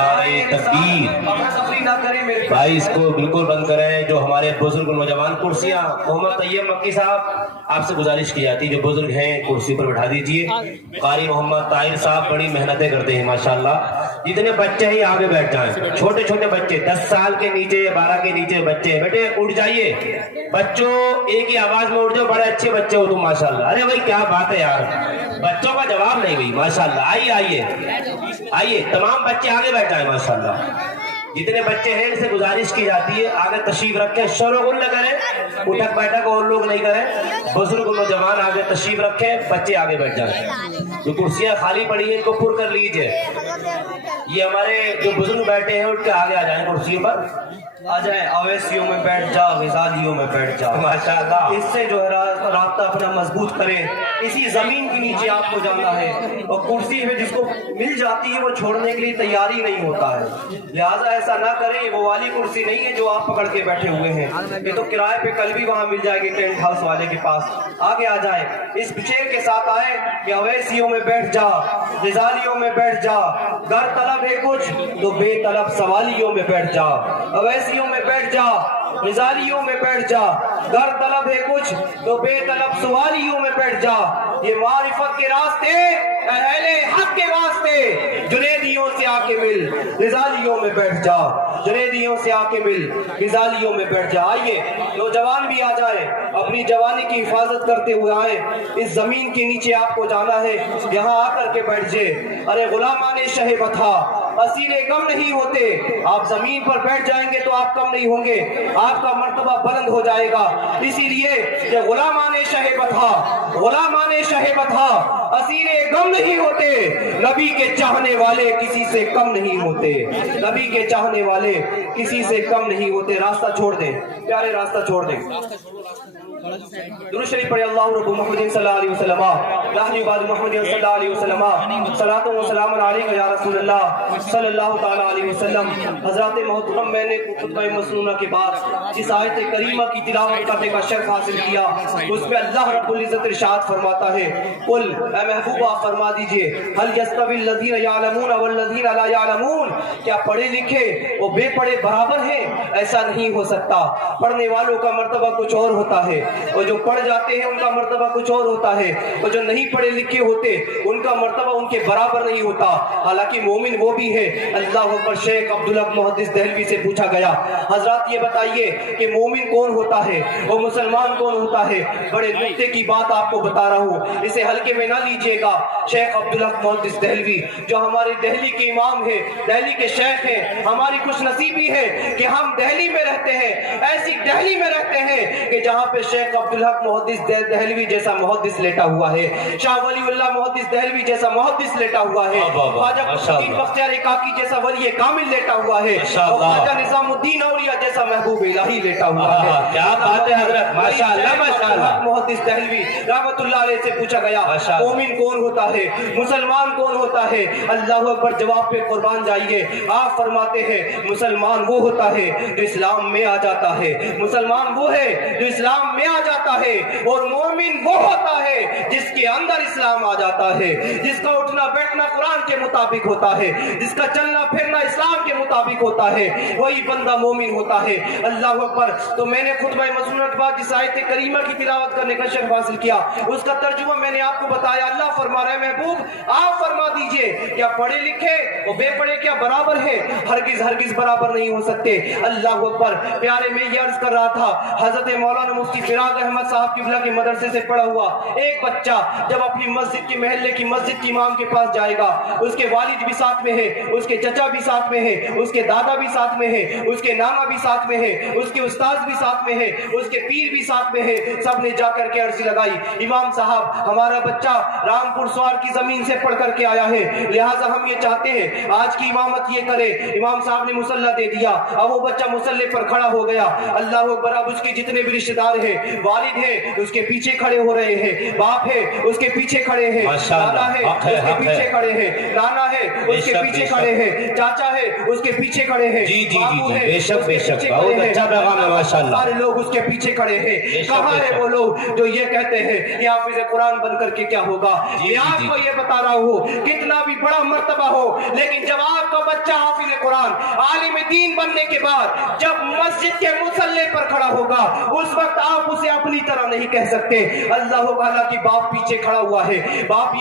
नारे तकबीर। भाई इसको बिल्कुल बंद करें। जो हमारे बुजुर्ग नौजवान कुर्सियां, मोहम्मद तैयब मक्की साहब आपसे गुजारिश की जाती है, जो बुजुर्ग हैं कुर्सी पर बैठा दीजिए। कारी मोहम्मद ताहिर साहब बड़ी मेहनतें करते हैं माशाल्लाह। जितने बच्चे हैं आगे बैठ जाएं, छोटे छोटे बच्चे 10 साल के नीचे 12 के नीचे बच्चे, बेटे उठ जाइए बच्चों, एक ही आवाज में उठ जाओ, बड़े अच्छे बच्चे हो तुम माशाल्लाह। अरे भाई क्या बात है यार, बच्चों का जवाब नहीं भाई माशाल्लाह। आइए आइए आइए, तमाम बच्चे आगे बैठ जाए माशाल्लाह। जितने बच्चे हैं इनसे गुजारिश की जाती है आगे तशरीफ रखें, शोर न करें, उठक बैठक और लोग नहीं करें। बुजुर्ग नौजवान आगे तशरीफ रखें, बच्चे आगे बैठ जाएं। जो कुर्सियां खाली पड़ी है इनको पुर कर लीजिए। ये हमारे जो बुजुर्ग बैठे हैं उठ के आगे आ जाएं, कुर्सियों पर आ जाए। अवैसियों में बैठ जाओ, विजालियों में बैठ जाओ माशाअल्लाह। इससे जो है रास्ता अपना मजबूत करें। इसी जमीन के नीचे आपको जाना है, और कुर्सी में जिसको मिल जाती है वो छोड़ने के लिए तैयारी नहीं होता है। लिहाजा ऐसा ना करें, वो वाली कुर्सी नहीं है जो आप पकड़ के बैठे हुए हैं। ये तो किराए पे कल भी वहां मिल जाएगी टेंट हाउस वाले के पास। आगे आ जाए, इस शेर के साथ आए कि अवैसियों में बैठ जा, विजालियों में बैठ जा, गर तलब है कुछ तो बेतलब सवालियों में बैठ जा। अवैसियों में बैठ जा, मिजालियों में बैठ जा, गर तलब है कुछ तो बेतलब सवालियों में बैठ जा। ये मारिफत के रास्ते अहले हक के वास्ते, जुनैदियों से आके मिल, रिजालियों में बैठ जा। जुनैदियों से आके मिल, रिजालियों में बैठ जा। आइए नौजवान भी आ जाए, अपनी जवानी की हिफाजत करते हुए आए। इस जमीन के नीचे आपको जाना है, यहाँ आकर के बैठ जाए। अरे गुलामाने शहे बथा असीले कम नहीं होते। आप जमीन पर बैठ जाएंगे तो आप कम नहीं होंगे, आपका मर्तबा बुलंद हो जाएगा। इसीलिए ये गुलामाने शहे बथा, गुलामाने शहे बथा असीले कम नहीं होते। नबी के चाहने वाले किसी से कम नहीं होते, नबी के चाहने वाले किसी से कम नहीं होते। रास्ता छोड़ दें प्यारे, रास्ता छोड़ दें। दुरूद शरीफ पढ़े अल्लाह रब्बु मुहम्मद सल्लल्लाहु अलैहि वसल्लम, लाहनी बाद मुहम्मद सल्लल्लाहु अलैहि वसल्लम, सलातो व सलाम अलैका या रसूलल्लाह सल्लल्लाहु ताला अलैहि वसल्लम। हजरत मोहतरम, मैंने खुतबा मसनूना के बाद जिस आयत करीमा की तिलावत करने का शर्फ हासिल किया, उसमें अल्लाह रब्बुल इज्जत इरशाद फरमाता है, कुल ए महबूबा फरमा दीजिए, हल यस्तविल लज़ीना यअलमून वल लज़ीना ला यअलमून, क्या पढ़े लिखे और बेपढ़े बराबर हैं? ऐसा नहीं हो सकता। पढ़ने वालों का मर्तबा कुछ और होता है, और जो पढ़ जाते हैं उनका मर्तबा कुछ और होता है, और जो नहीं पढ़े लिखे होते उनका मर्तबा उनके बराबर नहीं होता। हालांकि मोमिन वो भी है। अल्लाह पर शेख अब्दुल हक मुहद्दिस दहलवी से पूछा गया, हजरत ये बताइए कि मोमिन कौन होता है और मुसलमान कौन होता है? बड़े नुक्ते की बात आपको बता रहा हूँ, इसे हल्के में ना लीजिएगा। शेख अब्दुल हक मुहद्दिस दहलवी जो हमारे दिल्ली के इमाम है, दिल्ली के शेख हैं, हमारी खुश नसीबी है कि हम दिल्ली में रहते हैं, ऐसी दिल्ली में रहते हैं कि जहाँ पे शेख अब्दुल हक मुहद्दिस दहलवी जैसा मुहद्दिस लेटा हुआ है, शाह वलीउल्लाह मुहद्दिस दहलवी जैसा मुहद्दिस लेटा हुआ है, ख्वाजा कुतुबुद्दीन बख्तियार काकी जैसा वली कामिल लेटा हुआ है, और ख्वाजा निजामुद्दीन औलिया जैसा महबूब इलाही लेटा हुआ है। क्या बात है हजरत, माशाअल्लाह माशाअल्लाह। मुहद्दिस दहलवी रहमतुल्लाह अलैह से पूछा गया, मोमिन कौन होता है, मुसलमान कौन होता है? अल्लाहु अकबर, जवाब पे कुर्बान जाइए। आप फरमाते हैं, मुसलमान वो होता है जो इस्लाम में आ जाता है, मुसलमान वो है जो इस्लाम में आ जाता है, और मोमिन वो होता है जिसके अंदर इस्लाम आ जाता है, जिसका उठना बैठना कुरान के मुताबिक होता है, जिसका चलना फिरना इस्लाम के मुताबिक होता है, वही बंदा मोमिन होता है। अल्लाह अकबर। तो मैंने खुतबा मसनूना के बाद जिस आयत करीमा की तिलावत करने का शर्फ हासिल किया, उसका तर्जुमा मैंने आपको बताया। अल्लाह फरमा रहे, महबूब आप फरमा दीजिए, क्या पढ़े लिखे और बेपढ़े क्या बराबर है? हरगिज हरगिज बराबर नहीं हो सकते। अल्लाह अकबर। प्यारे, मैं ये अर्ज कर रहा था, हजरत मौलाना मुफ्ती फिराज अहमद साहब किबला के मदरसे से पढ़ा हुआ एक बच्चा जब अपनी मस्जिद के महल्ले की मस्जिद के इमाम के पास जाएगा, उसके वालिद भी साथ में है, उसके चचा भी साथ में है, उसके दादा भी साथ में है, उसके नाना भी साथ में है, उसके उस्ताद भी साथ में है, उसके पीर भी साथ में है। सबने जाकर के अर्जी लगाई, इमाम साहब हमारा बच्चा रामपुर स्वार की जमीन से पढ़ करके आया है, लिहाजा हम ये चाहते हैं आज की इमामत ये करे। इमाम साहब ने मुसल्ला दे दिया, अब वो बच्चा मुसल्ले पर खड़ा हो गया। अल्लाह अकबर। अब उसके जितने भी रिश्तेदार हैं, वालिद है उसके पीछे खड़े हो रहे हैं, बाप है उसके पीछे खड़े हैं, दादा है उसके पीछे खड़े हैं, नाना है उसके पीछे खड़े हैं, चाचा है उसके पीछे खड़े हैं, बाबू है बेशक बेशक, बहुत अच्छा पैगाम है माशाअल्लाह। सारे लोग उसके पीछे खड़े हैं। कहाँ है वो लोग जो ये कहते हैं कि हाफिज कुरान बन करके क्या होगा? मैं आपको ये बता रहा हूँ, कितना भी बड़ा मर्तबा हो, लेकिन जब आपका बच्चा हाफिज नौजवान आलिम दीन बनने के बाद जब मस्जिद के मुसल्ले पर खड़ा होगा उस वक्त आप उसे अपनी तरह नहीं कह सकते। अल्लाह वाला की बाप पीछे खड़ा हुआ है, बाप